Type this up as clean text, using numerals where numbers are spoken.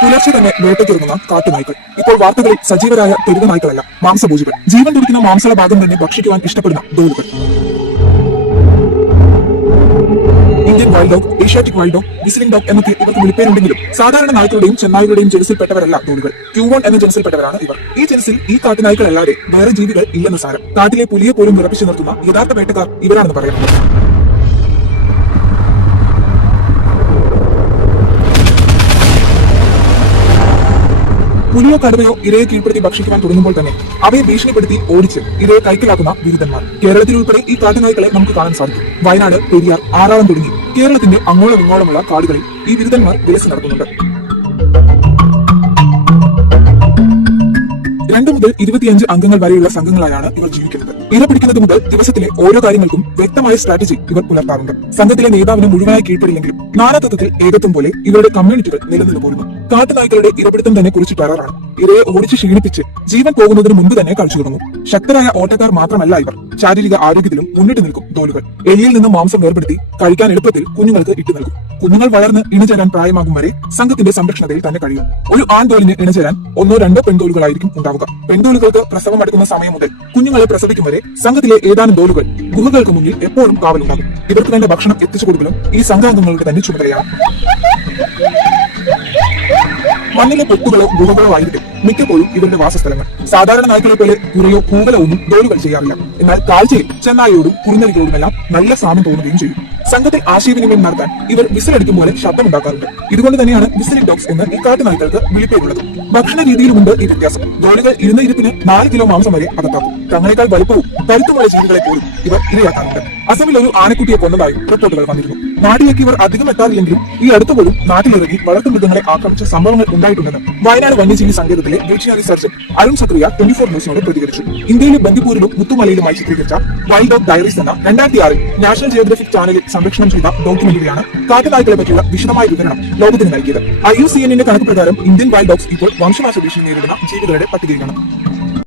പുലർച്ചെ തന്നെ വേട്ടയ്ക്കിറങ്ങുന്ന കാട്ടുനായ്ക്കൾ ഇപ്പോൾ വാർത്തകളിൽ സജീവരായ തെരുവ് നായ്ക്കളല്ല, മാംസഭോജികൾ. ജീവൻ തുടിക്കുന്ന മാംസള ഭാഗം തന്നെ ഭക്ഷിക്കുവാൻ ഇഷ്ടപ്പെടുന്ന ഡോഗുകൾ. Indian wild dog, Asiatic wild dog, whistling dog എന്നൊക്കെ ഇവർക്ക് വിളിപ്പേരുണ്ടെങ്കിലും സാധാരണ നായ്ക്കളുടെയും ചെന്നായ്ക്കളുടെയും ജനസിൽപ്പെട്ടവരല്ല ഡോഗുകൾ. ക്യൂവോൺ എന്ന ജനസിൽപ്പെട്ടവരാണ് ഇവർ. ഈ ജനസിൽ ഈ കാട്ടുനായ്ക്കളല്ലാതെ വേറെ ജീവികൾ ഇല്ലെന്ന് സാരം. കാട്ടിലെ പുലിയെ പോലും വിറപ്പിച്ചു നിർത്തുന്ന യഥാർത്ഥ വേട്ടക്കാർ ഇവരാണെന്ന് പറയുന്നത്. പുലിയോ കടുവയോ ഇരയെ കീഴ്പ്പെടുത്തി ഭക്ഷിക്കുവാൻ തുടങ്ങുമ്പോൾ തന്നെ അവയെ ഭീഷണിപ്പെടുത്തി ഓടിച്ച് ഇരയെ കൈക്കലാക്കുന്ന വിരുദ്ധന്മാർ. കേരളത്തിൽ ഉൾപ്പെടെ ഈ കാട്ടുനായ്ക്കളെ നമുക്ക് കാണാൻ സാധിക്കും. വയനാട്, പെരിയാർ, ആറാളം തുടങ്ങി കേരളത്തിന്റെ അങ്ങോളം ഇങ്ങോളമുള്ള കാടുകളിൽ ഈ വിരുദ്ധന്മാർ വിലസി നടക്കുന്നുണ്ട്. 2 മുതൽ 25 അംഗങ്ങൾ വരെയുള്ള സംഘങ്ങളായാണ് ഇവർ ജീവിക്കുന്നത്. ഇര പിടിക്കുന്നത് മുതൽ ദിവസത്തിലെ ഓരോ കാര്യങ്ങൾക്കും വ്യക്തമായ സ്ട്രാറ്റജി ഇവർ പുലർത്താറുണ്ട്. സംഘത്തിലെ നേതാവിന് മുഴുവനായി കീഴ്പ്പെടില്ലെങ്കിലും നാനാത്വത്തിൽ ഏകത്വം പോലെ ഇവരുടെ കമ്മ്യൂണിറ്റികൾ നിലനിന്നു പോരുന്നു. കാട്ടുനായ്ക്കളുടെ ഇരപിടുത്തം തന്നെ കുറിച്ച് പറയാറാണ്. ഇരയെ ഓടിച്ച് ക്ഷീണിപ്പിച്ച് ജീവൻ പോകുന്നതിന് മുമ്പ് തന്നെ കളിച്ചു തുടങ്ങും. ശക്തരായ ഓട്ടക്കാർ മാത്രമല്ല ഇവർ, ശാരീരിക ആരോഗ്യത്തിലും മുന്നിട്ട് നിൽക്കും ഡോലുകൾ. എലിയിൽ നിന്നും മാംസം വേർപെടുത്തി കഴിക്കാൻ എളുപ്പത്തിൽ കുഞ്ഞുങ്ങൾക്ക് ഇട്ടു നൽകും. കുഞ്ഞുങ്ങൾ വളർന്ന് ഇണചേരാൻ പ്രായമാകും വരെ സംഘത്തിന്റെ സംരക്ഷണതയിൽ തന്നെ കഴിയും. ഒരു ആൺതോലിന് ഇണചേരാൻ 1-2 പെൺതോലുകളായിരിക്കും ഉണ്ടാവുക. പെൺതോലുകൾക്ക് പ്രസവം അടുക്കുന്ന സമയം മുതൽ കുഞ്ഞുങ്ങളെ പ്രസവിക്കും വരെ സംഘത്തിലെ ഏതാനും ദോലുകൾ ഗുഹകൾക്ക് മുന്നിൽ എപ്പോഴും കാവലുണ്ടാകും. ഇവർക്ക് വേണ്ട ഭക്ഷണം എത്തിച്ചു കൊടുക്കലും ഈ സംഘാംഗങ്ങളുടെ തന്നെ ചുമതലയാണ്. മണ്ണിലെ പൊട്ടുകളോ ഗുഹകളോ ആയിരിക്കും മിക്കപ്പോഴും ഇവരുടെ വാസസ്ഥലങ്ങൾ. സാധാരണ നായ്ക്കളെ പോലെ കുറിയോ കൂവലോ ഒന്നും ഡോലുകൾ ചെയ്യാറില്ല. എന്നാൽ കാഴ്ചയിൽ ചെന്നായിയോടും കുറുനരികളോടുമെല്ലാം നല്ല സാമ്യം തോന്നുകയും ചെയ്യും. സംഘത്തിൽ ആശയവിനിമയം നടത്താൻ ഇവർ വിസിലടിക്കും പോലെ ശബ്ദമുണ്ടാക്കാറുണ്ട്. ഇതുകൊണ്ട് തന്നെയാണ് വിസിലിംഗ് ഡോഗ്സ് എന്ന് ഈ കാട്ടുനായ്ക്കൾക്ക് വിളിപ്പേരുള്ളത്. ഭക്ഷണ രീതിയിലുമുണ്ട് ഈ വ്യത്യാസം. ഡോലുകൾ ഇരുന്ന ഇരിപ്പിന് 4 കിലോ മാംസം വരെ അകത്താക്കും. തങ്ങളെക്കാൾ വലുപ്പവും കരുത്തുമുള്ള ജീവികളെ പോലും ഇവർ ഇരയാക്കാറുണ്ട്. അസമിൽ ഒരു ആനക്കുട്ടിയെ കൊന്നതായും റിപ്പോർട്ടുകൾ വന്നിരുന്നു. നാട്ടിലേക്ക് ഇവർ അധികം എത്താറില്ലെങ്കിലും ഈ അടുത്തുപോലും നാട്ടിലിറങ്ങി വളർത്തുമൃഗങ്ങളെ ആക്രമിച്ച സംഭവങ്ങൾ ഉണ്ടായിട്ടുണ്ടെന്ന് വയനാട് വന്യജീവി സങ്കേതത്തിലെ വെറ്ററിനറി സർജൻ അരുൺ സക്രിയ 24 ന്യൂസിനോട് പ്രതികരിച്ചു. ഇന്ത്യയിലെ ബന്ദിപ്പൂരിലും മുത്തുമലയിലുമായി ചിത്രീകരിച്ച വൈൽഡ് ഡോഗ് ഡയറീസ് എന്ന 2006 നാഷണൽ ജിയോഗ്രഫിക് ചാനലിൽ സംരക്ഷണം ചെയ്ത ഡോക്യുമെന്ററിയാണ് കാട്ടുനായ്ക്കളെ പറ്റിയുള്ള വിശദമായ വിവരണം ലോകത്തിന് നൽകിയത്. IUCN കണക്ക് പ്രകാരം ഇന്ത്യൻ വൈൽഡ് ഡോഗ്സ് ഇപ്പോൾ വംശനാശ ഭീഷണി നേരിടുന്ന ജീവികളുടെ പട്ടികയിലാണ്.